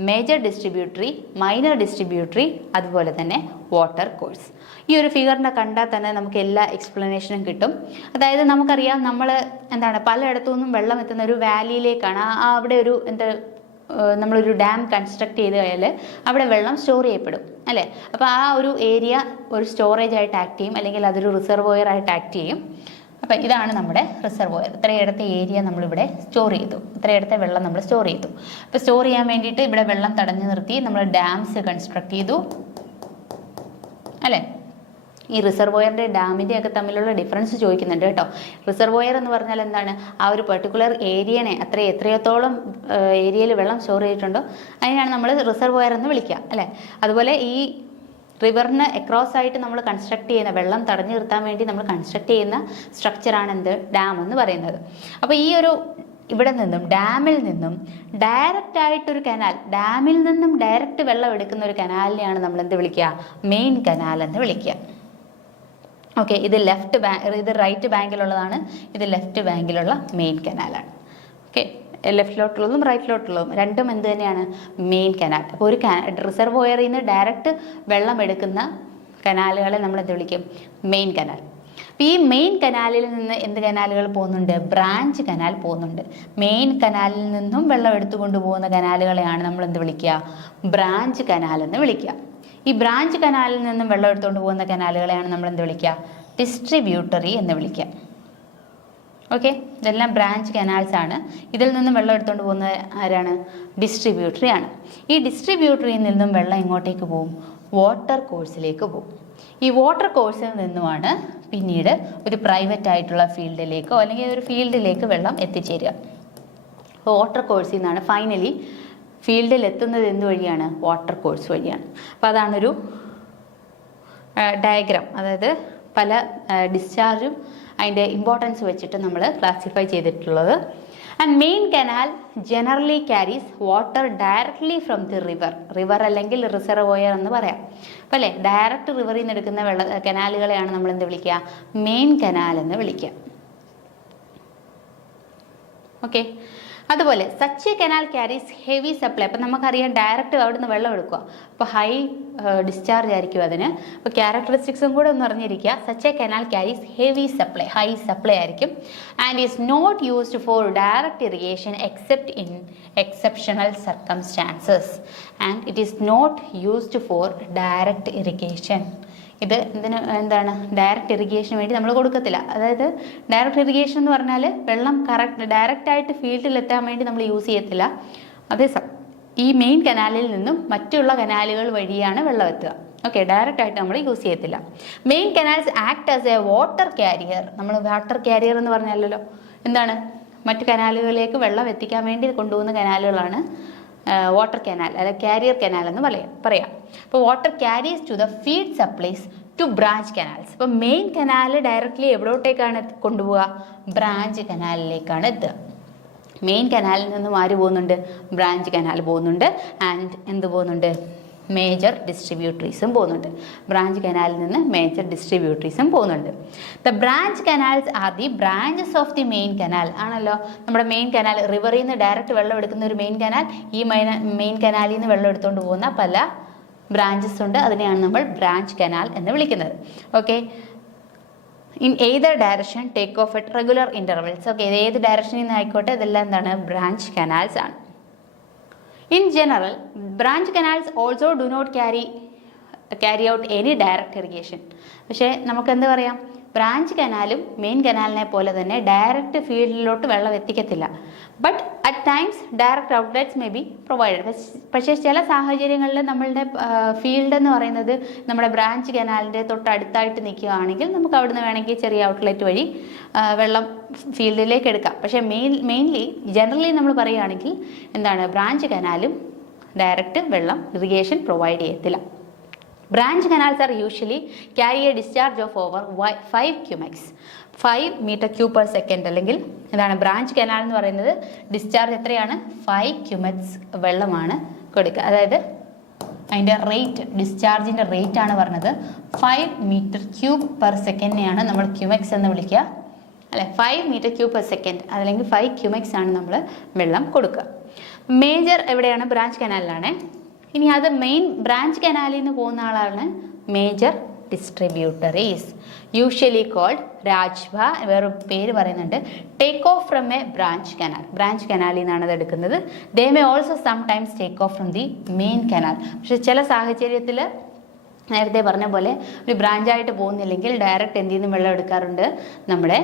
major distributary, minor distributary, അതുപോലെ തന്നെ വാട്ടർ കോഴ്സ്. ഈ ഒരു ഫിഗറിനെ കണ്ടാൽ തന്നെ നമുക്ക് എല്ലാ എക്സ്പ്ലനേഷനും കിട്ടും. അതായത് നമുക്കറിയാം നമ്മൾ എന്താണ് പലയിടത്തു നിന്നും വെള്ളം എത്തുന്ന ഒരു വാലിയിലേക്കാണ്. അവിടെ ഒരു നമ്മളൊരു ഡാം കൺസ്ട്രക്ട് ചെയ്ത് കഴിഞ്ഞാൽ അവിടെ വെള്ളം സ്റ്റോർ ചെയ്യപ്പെടും അല്ലേ. അപ്പോൾ ആ ഒരു ഏരിയ ഒരു സ്റ്റോറേജ് ആയിട്ട് ആക്ട് ചെയ്യും, അല്ലെങ്കിൽ അതൊരു റിസർവോയർ ആയിട്ട് ആക്ട് ചെയ്യും. അപ്പം ഇതാണ് നമ്മുടെ റിസർവോയർ. ഇത്രയിടത്തെ ഏരിയ നമ്മളിവിടെ സ്റ്റോർ ചെയ്തു, ഇത്രയിടത്തെ വെള്ളം നമ്മൾ സ്റ്റോർ ചെയ്തു. അപ്പോൾ സ്റ്റോർ ചെയ്യാൻ വേണ്ടിയിട്ട് ഇവിടെ വെള്ളം തടഞ്ഞു നിർത്തി നമ്മൾ ഡാംസ് കൺസ്ട്രക്ട് ചെയ്തു അല്ലേ. ഈ റിസർവോയറിൻ്റെ ഡാമിൻ്റെ ഒക്കെ തമ്മിലുള്ള ഡിഫറൻസ് ചോദിക്കുന്നുണ്ട് കേട്ടോ. റിസർവോയർ എന്ന് പറഞ്ഞാൽ എന്താണ്, ആ ഒരു പെർട്ടിക്കുലർ ഏരിയനെ എത്രത്തോളം ഏരിയയിൽ വെള്ളം സ്റ്റോർ ചെയ്തിട്ടുണ്ടോ അതിനാണ് നമ്മൾ റിസർവോയർ എന്ന് വിളിക്കുക അല്ലേ. അതുപോലെ ഈ റിവറിന് അക്രോസ് ആയിട്ട് നമ്മൾ കൺസ്ട്രക്ട് ചെയ്യുന്ന, വെള്ളം തടഞ്ഞു നിർത്താൻ വേണ്ടി നമ്മൾ കൺസ്ട്രക്ട് ചെയ്യുന്ന സ്ട്രക്ചറാണ് എന്ത്, ഡാം എന്ന് പറയുന്നത്. അപ്പോൾ ഈ ഒരു ഇവിടെ നിന്നും ഡാമിൽ നിന്നും ഡയറക്റ്റ് ആയിട്ടൊരു കനാൽ, ഡാമിൽ നിന്നും ഡയറക്റ്റ് വെള്ളം എടുക്കുന്ന ഒരു കനാലിനെയാണ് നമ്മൾ എന്ത് വിളിക്കുക, മെയിൻ കനാൽ എന്ന് വിളിക്കുക. ഓക്കെ, ഇത് ഇത് റൈറ്റ് ബാങ്കിലുള്ളതാണ്, ഇത് ലെഫ്റ്റ് ബാങ്കിലുള്ള മെയിൻ കനാലാണ്. ഓക്കെ, ലെഫ്റ്റിലോട്ടുള്ളതും റൈറ്റിലോട്ടുള്ളതും രണ്ടും എന്ത് തന്നെയാണ്, മെയിൻ കനാൽ. അപ്പോൾ ഒരു റിസർവോയറിൽ നിന്ന് ഡയറക്റ്റ് വെള്ളം എടുക്കുന്ന കനാലുകളെ നമ്മൾ എന്ത് വിളിക്കും, മെയിൻ കനാൽ. അപ്പോൾ ഈ മെയിൻ കനാലിൽ നിന്ന് എന്ത് കനാലുകൾ പോകുന്നുണ്ട്, ബ്രാഞ്ച് കനാൽ പോകുന്നുണ്ട്. മെയിൻ കനാലിൽ നിന്നും വെള്ളം എടുത്തുകൊണ്ട് പോകുന്ന കനാലുകളെയാണ് നമ്മൾ എന്ത് വിളിക്കുക, ബ്രാഞ്ച് കനാൽ എന്ന് വിളിക്കുക. ഈ ബ്രാഞ്ച് കനാലിൽ നിന്നും വെള്ളം എടുത്തുകൊണ്ട് പോകുന്ന കനാലുകളെയാണ് നമ്മൾ എന്ത് വിളിക്കുക, ഡിസ്ട്രിബ്യൂട്ടറി എന്ന് വിളിക്കുക. ഓക്കെ, ഇതെല്ലാം ബ്രാഞ്ച് കനാൽസ് ആണ്. ഇതിൽ നിന്നും വെള്ളം എടുത്തുകൊണ്ട് പോകുന്ന ആരാണ്, ഡിസ്ട്രിബ്യൂട്ടറി ആണ്. ഈ ഡിസ്ട്രിബ്യൂട്ടറിയിൽ നിന്നും വെള്ളം എങ്ങോട്ടേക്ക് പോകും, വാട്ടർ കോഴ്സിലേക്ക് പോകും. ഈ വാട്ടർ കോഴ്സിൽ നിന്നുമാണ് പിന്നീട് ഒരു പ്രൈവറ്റ് ആയിട്ടുള്ള ഫീൽഡിലേക്കോ അല്ലെങ്കിൽ ഒരു ഫീൽഡിലേക്ക് വെള്ളം എത്തിച്ചേരുക. അപ്പോൾ വാട്ടർ കോഴ്സിൽ നിന്നാണ് ഫൈനലി ഫീൽഡിൽ എത്തുന്നത് എന്ത് വഴിയാണ്, വാട്ടർ കോഴ്സ് വഴിയാണ്. അപ്പോൾ അതാണൊരു ഡയഗ്രാം, അതായത് പല ഡിസ്ചാർജും അതിൻ്റെ ഇമ്പോർട്ടൻസ് വെച്ചിട്ട് നമ്മൾ ക്ലാസിഫൈ ചെയ്തിട്ടുള്ളത്. And main canal generally carries water directly from the river അല്ലെങ്കിൽ റിസർവോയർ എന്ന് പറയാം. അപ്പോൾ അല്ലേ, ഡയറക്റ്റ് റിവറിൽ നിന്ന് എടുക്കുന്ന കനാലുകളെയാണ് നമ്മൾ എന്ത് വിളിക്കുക, മെയിൻ കനാൽ എന്ന് വിളിക്കുക. ഓക്കെ, അതുപോലെ such a canal carries heavy supply. അപ്പം നമുക്കറിയാം ഡയറക്റ്റ് അവിടെ നിന്ന് വെള്ളം എടുക്കുക, അപ്പോൾ ഹൈ ഡിസ്ചാർജ് ആയിരിക്കും അതിന്. അപ്പോൾ ക്യാരക്ടറിസ്റ്റിക്സും കൂടെ ഒന്ന് അറിഞ്ഞിരിക്കുക. Such a canal carries heavy supply, high supply ആയിരിക്കും. And is not used for direct irrigation except in exceptional circumstances. And it is not used for direct irrigation. ഇത് എന്താണ്, ഡയറക്റ്റ് ഇറിഗേഷന് വേണ്ടി നമ്മൾ കൊടുക്കത്തില്ല. അതായത് ഡയറക്റ്റ് ഇറിഗേഷൻ എന്ന് പറഞ്ഞാൽ വെള്ളം ഡയറക്റ്റായിട്ട് ഫീൽഡിൽ എത്താൻ വേണ്ടി നമ്മൾ യൂസ് ചെയ്യത്തില്ല. അതേസമയം ഈ മെയിൻ കനാലിൽ നിന്നും മറ്റുള്ള കനാലുകൾ വഴിയാണ് വെള്ളം എത്തുക. ഓക്കെ, ഡയറക്റ്റ് ആയിട്ട് നമ്മൾ യൂസ് ചെയ്യത്തില്ല. Main canals act as a water carrier. നമ്മൾ വാട്ടർ കാരിയർ എന്ന് പറഞ്ഞാലല്ലോ എന്താണ്, മറ്റു കനാലുകളിലേക്ക് വെള്ളം എത്തിക്കാൻ വേണ്ടി കൊണ്ടുപോകുന്ന കനാലുകളാണ് വാട്ടർ കനാൽ അല്ലെ കാരിയർ കനാൽ എന്ന് പറയാം. അപ്പോൾ water carries to the feed supplies to branch canals. അപ്പോൾ മെയിൻ കനാൽ ഡയറക്റ്റ്ലി എവിടോട്ടേക്കാണ് കൊണ്ടുപോവുക, ബ്രാഞ്ച് കനാലിലേക്കാണ് എത്തുക. മെയിൻ കനാലിൽ നിന്നും ആര് പോകുന്നുണ്ട്, ബ്രാഞ്ച് കനാൽ പോകുന്നുണ്ട്. ആൻഡ് എന്ത് പോകുന്നുണ്ട്, മേജർ ഡിസ്ട്രിബ്യൂട്ടറീസും പോകുന്നുണ്ട്. ബ്രാഞ്ച് കനാലിൽ നിന്ന് മേജർ ഡിസ്ട്രിബ്യൂട്ടറീസും പോകുന്നുണ്ട്. The branch canals are the branches of the main canal. ആണല്ലോ, നമ്മുടെ മെയിൻ കനാൽ റിവറിൽ നിന്ന് ഡയറക്റ്റ് വെള്ളം എടുക്കുന്ന ഒരു മെയിൻ കനാൽ, ഈ മെയിൻ കനാലിൽ നിന്ന് വെള്ളം എടുത്തുകൊണ്ട് പോകുന്ന പല ബ്രാഞ്ചസ് ഉണ്ട്. അതിനെയാണ് നമ്മൾ ബ്രാഞ്ച് കനാൽ എന്ന് വിളിക്കുന്നത്. Okay, in either direction take off at regular intervals. Okay, ഏത് ഡയറക്ഷനിൽ നിന്ന് ആയിക്കോട്ടെ, ഇതെല്ലാം എന്താണ്, ബ്രാഞ്ച് കനാൽസ് ആണ്. In general, branch canals also do not carry out any direct irrigation. പക്ഷേ നമുക്ക് എന്ത് പറയാം, ബ്രാഞ്ച് കനാലും മെയിൻ കനാലിനെ പോലെ തന്നെ ഡയറക്റ്റ് ഫീൽഡിലോട്ട് വെള്ളം എത്തിക്കത്തില്ല. But at times direct outlets may be provided. പക്ഷേ ചില സാഹചര്യങ്ങളിൽ നമ്മളുടെ ഫീൽഡ് എന്ന് പറയുന്നത് നമ്മുടെ ബ്രാഞ്ച് കനാലിൻ്റെ തൊട്ടടുത്തായിട്ട് നിൽക്കുകയാണെങ്കിൽ നമുക്ക് അവിടുന്ന് വേണമെങ്കിൽ ചെറിയ ഔട്ട്ലെറ്റ് വഴി വെള്ളം ഫീൽഡിലേക്ക് എടുക്കാം. പക്ഷേ മെയിൻലി ജനറലി നമ്മൾ പറയുകയാണെങ്കിൽ എന്താണ്, ബ്രാഞ്ച് കനാലും ഡയറക്റ്റ് വെള്ളം ഇറിഗേഷൻ പ്രൊവൈഡ് ചെയ്യത്തില്ല. Branch canals are usually carry a discharge of over 5 cumecs 5 metre cube per second. അല്ലെങ്കിൽ എന്താണ് ബ്രാഞ്ച് കനാൽ എന്ന് പറയുന്നത് ഡിസ്ചാർജ് എത്രയാണ്? 5 ക്യൂമെക്സ് വെള്ളമാണ് കൊടുക്കുക. അതായത് അതിൻ്റെ റേറ്റ്, ഡിസ്ചാർജിൻ്റെ റേറ്റ് ആണ് പറഞ്ഞത് 5 മീറ്റർ ക്യൂബ് പെർ സെക്കൻഡിനെയാണ് നമ്മൾ ക്യൂമെക്സ് എന്ന് വിളിക്കുക അല്ലെ. 5 മീറ്റർ ക്യൂബ് പെർ സെക്കൻഡ് അല്ലെങ്കിൽ 5 ക്യൂമെക്സ് ആണ് നമ്മൾ വെള്ളം കൊടുക്കുക. മേജർ എവിടെയാണ്? ബ്രാഞ്ച് കനാലിലാണ്. ഇനി അത് മെയിൻ ബ്രാഞ്ച് കനാലിൽ നിന്ന് പോകുന്ന ആളാണ് major distributaries, usually called Rajbaha. വേറെ പേര് പറയുന്നുണ്ട്, take off from a branch canal. Branch കനാലിൽ നിന്നാണ് അത് എടുക്കുന്നത്. They may also sometimes take off from the main canal. പക്ഷെ ചില സാഹചര്യത്തിൽ നേരത്തെ പറഞ്ഞ പോലെ ഒരു ബ്രാഞ്ചായിട്ട് പോകുന്നില്ലെങ്കിൽ ഡയറക്റ്റ് എന്തിൽ നിന്നും വെള്ളം എടുക്കാറുണ്ട്? നമ്മുടെ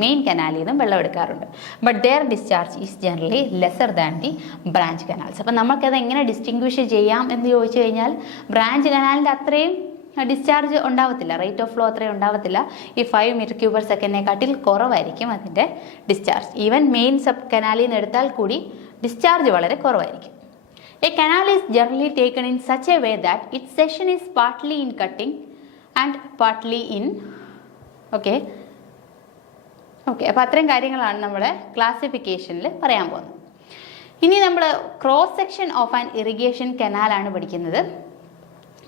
മെയിൻ കനാലിൽ നിന്നും വെള്ളം എടുക്കാറുണ്ട്. But their discharge is generally lesser than the branch canals. അപ്പം നമുക്കത് എങ്ങനെ ഡിസ്റ്റിങ്വിഷ് ചെയ്യാം എന്ന് ചോദിച്ചു കഴിഞ്ഞാൽ, ബ്രാഞ്ച് കനാലിൻ്റെ അത്രയും ഡിസ്ചാർജ് ഉണ്ടാവത്തില്ല, റേറ്റ് ഓഫ് ഫ്ലോ അത്രയും ഉണ്ടാവത്തില്ല. ഈ 5 മീറ്റർ ക്യൂബ് പെർ സെക്കൻഡിനെക്കാട്ടിൽ കുറവായിരിക്കും അതിൻ്റെ ഡിസ്ചാർജ്. ഈവൻ മെയിൻ സബ് കനാലിൽ നിന്ന് എടുത്താൽ കൂടി ഡിസ്ചാർജ് വളരെ കുറവായിരിക്കും. A canal is generally taken in such a way that it section is partly in cutting and partly in okay. അപ്പോൾ അത്രയും കാര്യങ്ങളാണ് നമ്മുടെ ക്ലാസിഫിക്കേഷനിൽ പറയാൻ പോകുന്നത്. ഇനി നമ്മൾ cross section of an irrigation കനാലാണ് പഠിക്കുന്നത്.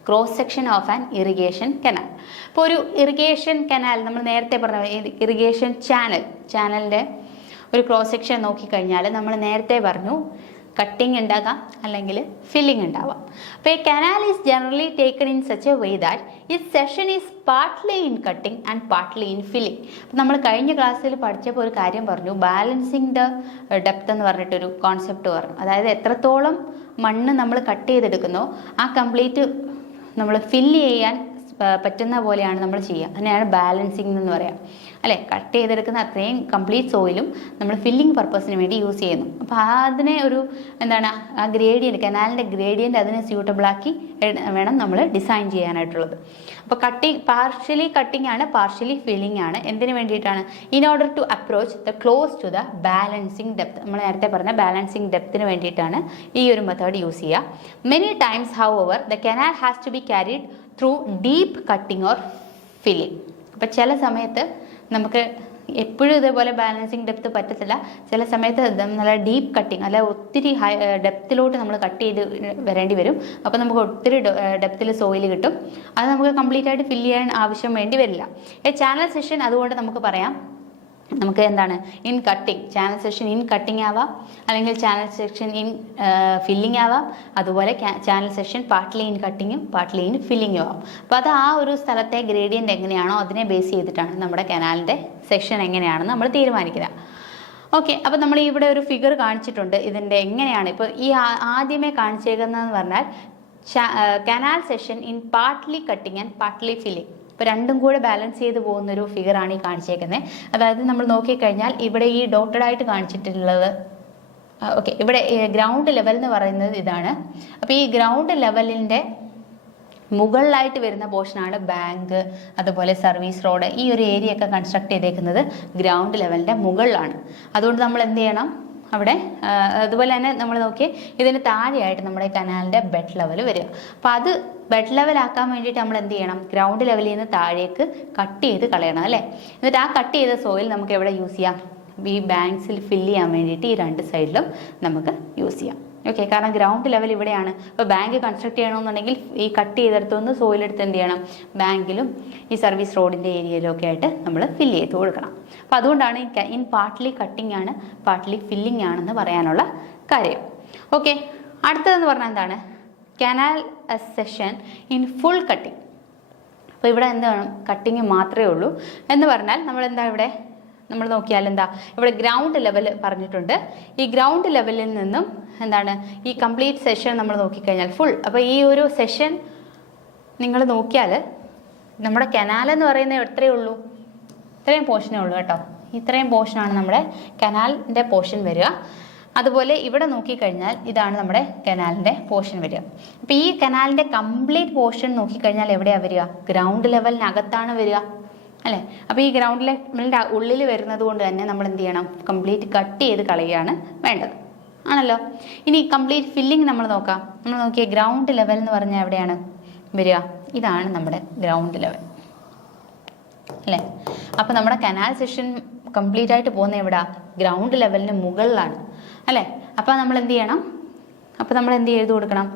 Cross section of an irrigation canal. ഇപ്പോൾ ഒരു ഇറിഗേഷൻ കനാൽ നമ്മൾ നേരത്തെ പറഞ്ഞ ഇറിഗേഷൻ ചാനലിൻ്റെ ഒരു ക്രോസ് സെക്ഷൻ നോക്കിക്കഴിഞ്ഞാൽ നമ്മൾ നേരത്തെ പറഞ്ഞു കട്ടിങ് ഉണ്ടാകാം അല്ലെങ്കിൽ ഫില്ലിംഗ് ഉണ്ടാവാം. അപ്പോൾ ഈ canal is generally taken in such a way that it section is partly in cutting and partly in filling. അപ്പോൾ നമ്മൾ കഴിഞ്ഞ ക്ലാസ്സിൽ പഠിച്ചപ്പോൾ ഒരു കാര്യം പറഞ്ഞു, ബാലൻസിങ് ദ ഡെപ്ത് എന്ന് പറഞ്ഞിട്ടൊരു കോൺസെപ്റ്റ് പറഞ്ഞു. അതായത് എത്രത്തോളം മണ്ണ് നമ്മൾ കട്ട് ചെയ്തെടുക്കുന്നോ ആ കംപ്ലീറ്റ് നമ്മൾ ഫില്ല് ചെയ്യാൻ പറ്റുന്ന പോലെയാണ് നമ്മൾ ചെയ്യുക. അതിനെയാണ് ബാലൻസിങ് എന്ന് പറയാം അല്ലേ. കട്ട് ചെയ്തെടുക്കുന്ന അത്രയും കംപ്ലീറ്റ് സോയിലും നമ്മൾ ഫില്ലിംഗ് പർപ്പസിന് വേണ്ടി യൂസ് ചെയ്യുന്നു. അപ്പോൾ അതിനെ ഒരു എന്താണ് ആ ഗ്രേഡിയൻറ്റ്, കനാലിൻ്റെ ഗ്രേഡിയൻറ്റ് അതിനെ സ്യൂട്ടബിളാക്കി വേണം നമ്മൾ ഡിസൈൻ ചെയ്യാനായിട്ടുള്ളത്. അപ്പോൾ പാർഷ്യലി കട്ടിംഗ് ആണ്, പാർഷ്യലി ഫില്ലിംഗ് ആണ്. എന്തിനു വേണ്ടിയിട്ടാണ്? In order to approach the close to the balancing depth. നമ്മൾ നേരത്തെ പറഞ്ഞ ബാലൻസിങ് ഡെപ്തിന് വേണ്ടിയിട്ടാണ് ഈ ഒരു മെത്തേഡ് യൂസ് ചെയ്യുക. Many times however the canal has to be carried through deep cutting or filling. അപ്പോൾ ചില സമയത്ത് നമുക്ക് എപ്പോഴും ഇതേപോലെ ബാലൻസിങ് ഡെപ്ത് പറ്റത്തില്ല. ചില സമയത്ത് നല്ല ഡീപ്പ് കട്ടിങ് അല്ല ഒത്തിരി ഡെപ്തിലോട്ട് നമ്മൾ കട്ട് ചെയ്ത് വരേണ്ടി വരും. അപ്പോൾ നമുക്ക് ഒത്തിരി ഡെപ്തിൽ സോയിൽ കിട്ടും. അത് നമുക്ക് കംപ്ലീറ്റ് ആയിട്ട് ഫില്ല് ചെയ്യാൻ ആവശ്യം വേണ്ടി വരില്ല. ചാനൽ സെഷൻ അതുകൊണ്ട് നമുക്ക് പറയാം, നമുക്ക് എന്താണ് in cutting, channel section in cutting ആവാം, അല്ലെങ്കിൽ ചാനൽ സെക്ഷൻ ഇൻ ഫില്ലിംഗ് ആവാം. അതുപോലെ ചാനൽ സെക്ഷൻ പാർട്ട്ലി ഇൻ കട്ടിങ്ങും പാർട്ട്ലി ഇൻ ഫില്ലിങ്ങും ആവാം. അപ്പോൾ അത് ആ ഒരു സ്ഥലത്തെ ഗ്രേഡിയൻ്റ് എങ്ങനെയാണോ അതിനെ ബേസ് ചെയ്തിട്ടാണ് നമ്മുടെ കനാലിൻ്റെ സെക്ഷൻ എങ്ങനെയാണെന്ന് നമ്മൾ തീരുമാനിക്കുന്നത്. ഓക്കെ, അപ്പോൾ നമ്മൾ ഇവിടെ ഒരു ഫിഗർ കാണിച്ചിട്ടുണ്ട്. ഇതിൻ്റെ എങ്ങനെയാണ് ഇപ്പോൾ ഈ ആദ്യമേ കാണിച്ചേക്കുന്നതെന്ന് പറഞ്ഞാൽ canal section in partly cutting and partly filling. ഇപ്പോൾ രണ്ടും കൂടെ ബാലൻസ് ചെയ്ത് പോകുന്നൊരു ഫിഗറാണ് ഈ കാണിച്ചേക്കുന്നത്. അതായത് നമ്മൾ നോക്കിക്കഴിഞ്ഞാൽ ഇവിടെ ഈ ഡോട്ടഡ് ആയിട്ട് കാണിച്ചിട്ടുള്ളത് ഓക്കെ, ഇവിടെ ഗ്രൗണ്ട് ലെവൽ എന്ന് പറയുന്നത് ഇതാണ്. അപ്പോൾ ഈ ഗ്രൗണ്ട് ലെവലിൻ്റെ മുകളിലായിട്ട് വരുന്ന പോർഷനാണ് ബാങ്ക്, അതുപോലെ സർവീസ് റോഡ്. ഈ ഒരു ഏരിയ ഒക്കെ കൺസ്ട്രക്ട് ചെയ്തേക്കുന്നത് ഗ്രൗണ്ട് ലെവലിൻ്റെ മുകളിലാണ്. അതുകൊണ്ട് നമ്മൾ എന്ത് ചെയ്യണം അവിടെ? അതുപോലെ തന്നെ നമ്മൾ നോക്കി ഇതിന് താഴെയായിട്ട് നമ്മുടെ കനാലിൻ്റെ ബെഡ് ലെവൽ വരിക. അപ്പോൾ അത് ബെഡ് ലെവലാക്കാൻ വേണ്ടിയിട്ട് നമ്മൾ എന്ത് ചെയ്യണം? ഗ്രൗണ്ട് ലെവലിൽ നിന്ന് താഴേക്ക് കട്ട് ചെയ്ത് കളയണം അല്ലേ. എന്നിട്ട് ആ കട്ട് ചെയ്ത സോയിൽ നമുക്ക് എവിടെ യൂസ് ചെയ്യാം? ഈ ബാങ്ക്സിൽ ഫില്ല് ചെയ്യാൻ വേണ്ടിയിട്ട് ഈ രണ്ട് സൈഡിലും നമുക്ക് യൂസ് ചെയ്യാം. ഓക്കെ, കാരണം ഗ്രൗണ്ട് ലെവൽ ഇവിടെയാണ്. അപ്പോൾ ബാങ്ക് കൺസ്ട്രക്ട് ചെയ്യണമെന്നുണ്ടെങ്കിൽ ഈ കട്ട് ചെയ്തെടുത്തൊന്ന് സോയിലെടുത്ത് എന്ത് ചെയ്യണം? ബാങ്കിലും ഈ സർവീസ് റോഡിൻ്റെ ഏരിയയിലും ഒക്കെ ആയിട്ട് നമ്മൾ ഫില്ല് ചെയ്ത് കൊടുക്കണം. അപ്പോൾ അതുകൊണ്ടാണ് ഇൻ പാർട്ട്ലി കട്ടിംഗ് ആണ് പാർട്ട്ലി ഫില്ലിംഗ് ആണെന്ന് പറയാനുള്ള കാര്യം. ഓക്കെ, അടുത്തതെന്ന് പറഞ്ഞാൽ എന്താണ്? Canal section in full cutting. അപ്പോൾ ഇവിടെ എന്താണ്? കട്ടിങ് മാത്രമേ ഉള്ളൂ എന്ന് പറഞ്ഞാൽ നമ്മൾ എന്താ ഇവിടെ നമ്മൾ നോക്കിയാൽ എന്താ ഇവിടെ ഗ്രൗണ്ട് ലെവൽ പറഞ്ഞിട്ടുണ്ട്. ഈ ഗ്രൗണ്ട് ലെവലിൽ നിന്നും എന്താണ് ഈ കംപ്ലീറ്റ് സെഷൻ നമ്മൾ നോക്കിക്കഴിഞ്ഞാൽ ഫുൾ. അപ്പോൾ ഈ ഒരു സെഷൻ നിങ്ങൾ നോക്കിയാൽ നമ്മുടെ കനാൽ എന്ന് പറയുന്നത് എത്രയേ ഉള്ളൂ? ഇത്രയും പോർഷനേ ഉള്ളൂ കേട്ടോ. ഇത്രയും പോർഷനാണ് നമ്മുടെ കനാലിൻ്റെ പോർഷൻ വരിക. അതുപോലെ ഇവിടെ നോക്കിക്കഴിഞ്ഞാൽ ഇതാണ് നമ്മുടെ കനാലിൻ്റെ പോർഷൻ വരിക. അപ്പോൾ ഈ കനാലിൻ്റെ കംപ്ലീറ്റ് പോർഷൻ നോക്കിക്കഴിഞ്ഞാൽ എവിടെയാണ് വരിക? ഗ്രൗണ്ട് ലെവലിനകത്താണ് വരിക അല്ലേ. അപ്പോൾ ഈ ഗ്രൗണ്ട് ലെവലിൻ്റെ ഉള്ളിൽ വരുന്നത് കൊണ്ട് തന്നെ നമ്മൾ എന്ത് ചെയ്യണം? കംപ്ലീറ്റ് കട്ട് ചെയ്ത് കളയുകയാണ് വേണ്ടത് ആണല്ലോ. ഇനി കംപ്ലീറ്റ് ഫില്ലിംഗ് നമ്മൾ നോക്കാം. നമ്മൾ നോക്കിയ ഗ്രൗണ്ട് ലെവൽ എന്ന് പറഞ്ഞാൽ എവിടെയാണ്? വരിക? ഇതാണ് നമ്മുടെ ഗ്രൗണ്ട് ലെവൽ അല്ലേ. അപ്പോൾ നമ്മുടെ കനാൽ സെഷൻ കംപ്ലീറ്റ് ആയിട്ട് പോകുന്ന എവിടെ? ഗ്രൗണ്ട് ലെവലിന് മുകളിലാണ് അല്ലേ. അപ്പോൾ നമ്മൾ എന്ത് ചെയ്യണം? അപ്പോൾ നമ്മൾ എന്ത് ചെയ്ത് കൊടുക്കണം?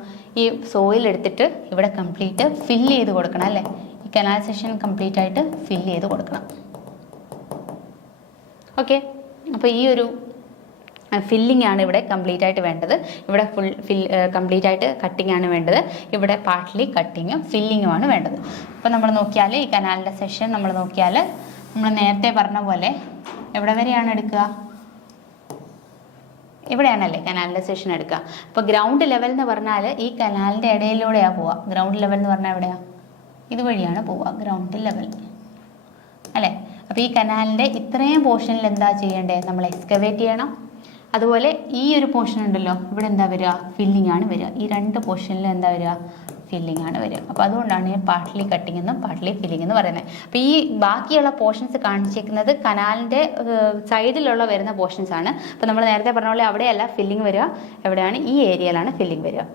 ഈ സോയിൽ എടുത്തിട്ട് ഇവിടെ കംപ്ലീറ്റ് ഫില്ല് ചെയ്ത് കൊടുക്കണം അല്ലേ. ഈ കനാൽ സെഷൻ കംപ്ലീറ്റ് ആയിട്ട് ഫില്ല് ചെയ്ത് കൊടുക്കണം. ഓക്കെ, അപ്പോൾ ഈ ഒരു ഫില്ലിംഗ് ആണ് ഇവിടെ കംപ്ലീറ്റ് ആയിട്ട് വേണ്ടത്. ഇവിടെ കംപ്ലീറ്റ് ആയിട്ട് കട്ടിംഗ് ആണ് വേണ്ടത്. ഇവിടെ പാർട്ട്ലി കട്ടിങ്ങും ഫില്ലിങ്ങുമാണ് വേണ്ടത്. അപ്പോൾ നമ്മൾ നോക്കിയാൽ ഈ കനാലിൻ്റെ സെഷൻ നമ്മൾ നോക്കിയാൽ നമ്മൾ നേരത്തെ പറഞ്ഞ പോലെ എവിടെ വരെയാണ് എടുക്കുക? ഇവിടെയാണല്ലേ കനാലിൻ്റെ സെഷൻ എടുക്കുക. അപ്പോൾ ഗ്രൗണ്ട് ലെവൽ എന്ന് പറഞ്ഞാൽ ഈ കനാലിൻ്റെ ഇടയിലൂടെയാണ് പോവുക. ഗ്രൗണ്ട് ലെവൽ എന്ന് പറഞ്ഞാൽ എവിടെയാണ്? ഇതുവഴിയാണ് പോവുക ഗ്രൗണ്ട് ലെവൽ അല്ലേ. അപ്പോൾ ഈ കനാലിൻ്റെ ഇത്രയും പോർഷനിൽ എന്താ ചെയ്യേണ്ടത്? നമ്മൾ എക്സ്കവേറ്റ് ചെയ്യണം. അതുപോലെ ഈ ഒരു പോർഷൻ ഉണ്ടല്ലോ, ഇവിടെ എന്താ വരിക? ഫില്ലിംഗ് ആണ് വരിക. ഈ രണ്ട് പോർഷനിൽ എന്താ വരിക? ഫില്ലിംഗ് ആണ് വരിക. അപ്പോൾ അതുകൊണ്ടാണ് ഈ പാർട്ട്ലി കട്ടിംഗ് എന്നും പാർട്ട്ലി ഫില്ലിംഗ് എന്ന് പറയുന്നത്. അപ്പോൾ ഈ ബാക്കിയുള്ള പോർഷൻസ് കാണിച്ചിരിക്കുന്നത് കനാലിൻ്റെ സൈഡിലുള്ള വരുന്ന പോർഷൻസ് ആണ്. അപ്പോൾ നമ്മൾ നേരത്തെ പറഞ്ഞ പോലെ അവിടെയല്ല ഫില്ലിംഗ് വരിക. എവിടെയാണ്? ഈ ഏരിയയിലാണ് ഫില്ലിംഗ് വരിക.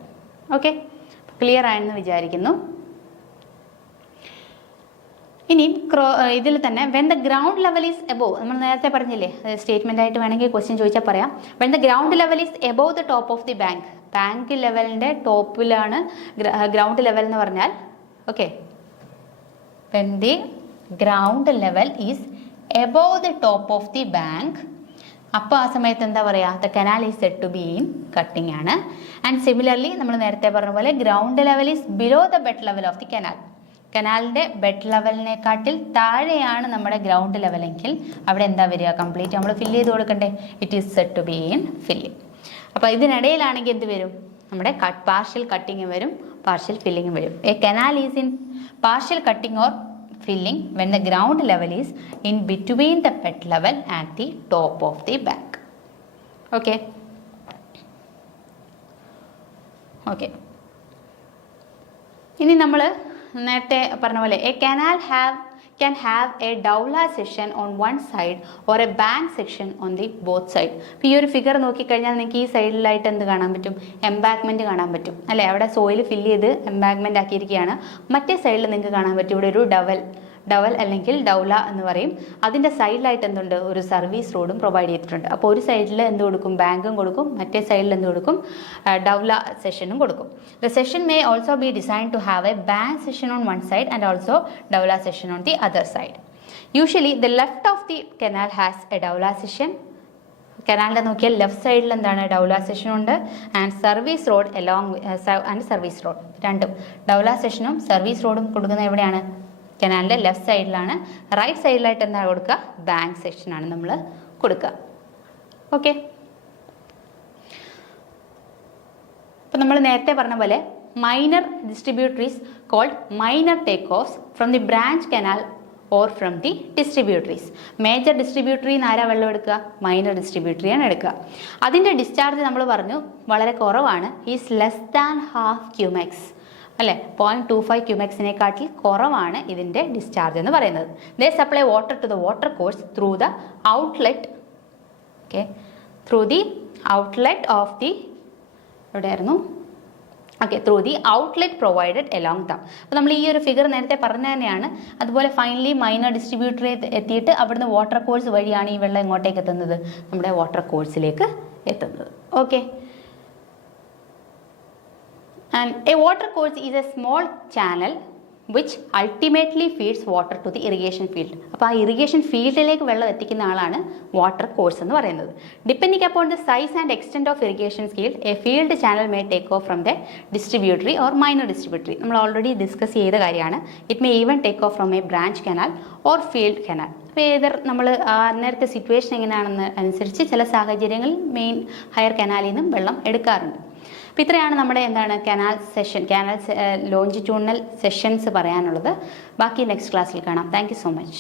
ഓക്കെ, ക്ലിയർ ആയെന്ന് വിചാരിക്കുന്നു. ഇനി ഇതിൽ തന്നെ when the ground level is above, നമ്മൾ നേരത്തെ പറഞ്ഞില്ലേ, സ്റ്റേറ്റ്മെന്റ് ആയിട്ട് വേണമെങ്കിൽ ക്വസ്റ്റ്യൻ ചോദിച്ചാൽ പറയാം. When the ground level is above the top of the bank ലെവലിൻ്റെ ടോപ്പിലാണ് ഗ്രൗണ്ട് ലെവൽ എന്ന് പറഞ്ഞാൽ. Okay, when the ground level is above the top of the bank, അപ്പോൾ ആ സമയത്ത് എന്താ പറയുക? The canal is said to be in cutting ആണ്. ആൻഡ് സിമിലർലി നമ്മൾ നേരത്തെ പറഞ്ഞ പോലെ ground level is below the bed level of the canal. കനാലിൻ്റെ ബെഡ് ലെവലിനെക്കാട്ടിൽ താഴെയാണ് നമ്മുടെ ഗ്രൗണ്ട് ലെവലെങ്കിൽ അവിടെ എന്താ വരിക? കംപ്ലീറ്റ് നമ്മൾ ഫില്ല് ചെയ്ത് കൊടുക്കണ്ടേ? It is said to be in filling. അപ്പോൾ ഇതിനിടയിലാണെങ്കിൽ എന്ത് വരും? നമ്മുടെ പാർഷ്യൽ കട്ടിങ് വരും, പാർഷ്യൽ ഫില്ലിംഗ് വരും. A canal is in partial cutting or filling when the ground level is in between the bed level and the top of the bank. Okay. Okay. ഇനി നമ്മൾ നേരത്തെ പറഞ്ഞ പോലെ A canal can have a dowla section on one side or a bank section on the both side. അപ്പോൾ ഈ ഒരു figure നോക്കിക്കഴിഞ്ഞാൽ നിങ്ങൾക്ക് ഈ സൈഡിലായിട്ട് എന്ത് കാണാൻ പറ്റും? എംബാങ്ക്മെൻറ്റ് കാണാൻ പറ്റും അല്ലേ. അവിടെ സോയിൽ ഫില്ല് ചെയ്ത് എംബാങ്ക്മെൻറ്റ് ആക്കിയിരിക്കുകയാണ്. മറ്റേ സൈഡിൽ നിങ്ങൾക്ക് കാണാൻ പറ്റും ഇവിടെ ഒരു ഡവൽ അല്ലെങ്കിൽ ഡൗല എന്ന് പറയും. അതിൻ്റെ സൈഡിലായിട്ട് എന്തുണ്ട്? ഒരു സർവീസ് റോഡും പ്രൊവൈഡ് ചെയ്തിട്ടുണ്ട്. അപ്പോൾ ഒരു സൈഡിൽ എന്ത് കൊടുക്കും? ബാങ്കും കൊടുക്കും. മറ്റേ സൈഡിൽ എന്ത് കൊടുക്കും? ഡൗല സെഷനും കൊടുക്കും. The section may also be design to have a bank section on one side and also dowla section on the other side. Usually the left of the canal has a dowla section. കനാലിൻ്റെ നോക്കിയാൽ ലെഫ്റ്റ് സൈഡിൽ എന്താണ്? Dowla section ഉണ്ട്. And service road and service road രണ്ടും. Dowla സെഷനും service റോഡും കൊടുക്കുന്നത് എവിടെയാണ്? കനാലിൻ്റെ left സൈഡിലാണ്. റൈറ്റ് സൈഡിലായിട്ട് എന്താ കൊടുക്കുക? ബാങ്ക് സെക്ഷനാണ് നമ്മൾ കൊടുക്കുക. ഓക്കെ, അപ്പം നമ്മൾ നേരത്തെ പറഞ്ഞ പോലെ minor distributaries called minor take offs from the branch canal or from the distributaries. Major ഡിസ്ട്രിബ്യൂട്ടറിന്ന് ആരാ വെള്ളം എടുക്കുക? മൈനർ ഡിസ്ട്രിബ്യൂട്ടറിയാണ് എടുക്കുക. അതിൻ്റെ ഡിസ്ചാർജ് നമ്മൾ പറഞ്ഞു വളരെ കുറവാണ്. Is less than half cumecs അല്ലേ. 0.25 ക്യൂമെക്സിനെക്കാട്ടിൽ കുറവാണ് ഇതിൻ്റെ ഡിസ്ചാർജ് എന്ന് പറയുന്നത്. They supply water to the water course through the outlet. Okay, through the outlet of the എവിടെയായിരുന്നു? Okay, through the outlet provided along them. അപ്പോൾ നമ്മൾ ഈ ഒരു ഫിഗർ നേരത്തെ പറഞ്ഞ തന്നെയാണ്. അതുപോലെ ഫൈനലി മൈനർ ഡിസ്ട്രിബ്യൂട്ടറി എത്തിയിട്ട് അവിടുന്ന് വാട്ടർ കോഴ്സ് വഴിയാണ് ഈ വെള്ളം എങ്ങോട്ടേക്ക് എത്തുന്നത്? നമ്മുടെ വാട്ടർ കോഴ്സിലേക്ക് എത്തുന്നത്. Okay, and a water course is a small channel which ultimately feeds water to the irrigation field. അപ്പോൾ ആ ഇറിഗേഷൻ ഫീൽഡിലേക്ക് വെള്ളം എത്തിക്കുന്ന ആളാണ് വാട്ടർ കോഴ്സ് എന്ന് പറയുന്നത്. Depending upon the size and extent of irrigation field A field channel may take off from the distributary or minor distributary. നമ്മൾ already discuss ചെയ്ത കാര്യമാണ്. It may even take off from a branch canal or field canal. അപ്പോൾ ഏതർ നമ്മൾ നേരത്തെ situation എങ്ങനെയാണെന്ന് അനുസരിച്ച് ചില സാഹചര്യങ്ങളിൽ മെയിൻ ഹയർ കനാലിൽ നിന്നും വെള്ളം എടുക്കാറുണ്ട്. അപ്പോൾ ഇത്രയാണ് നമ്മുടെ കനാൽ ലോഞ്ചിറ്റ്യൂഡിനൽ സെഷൻസ് പറയാനുള്ളത്. ബാക്കി നെക്സ്റ്റ് ക്ലാസ്സിൽ കാണാം. Thank you so much.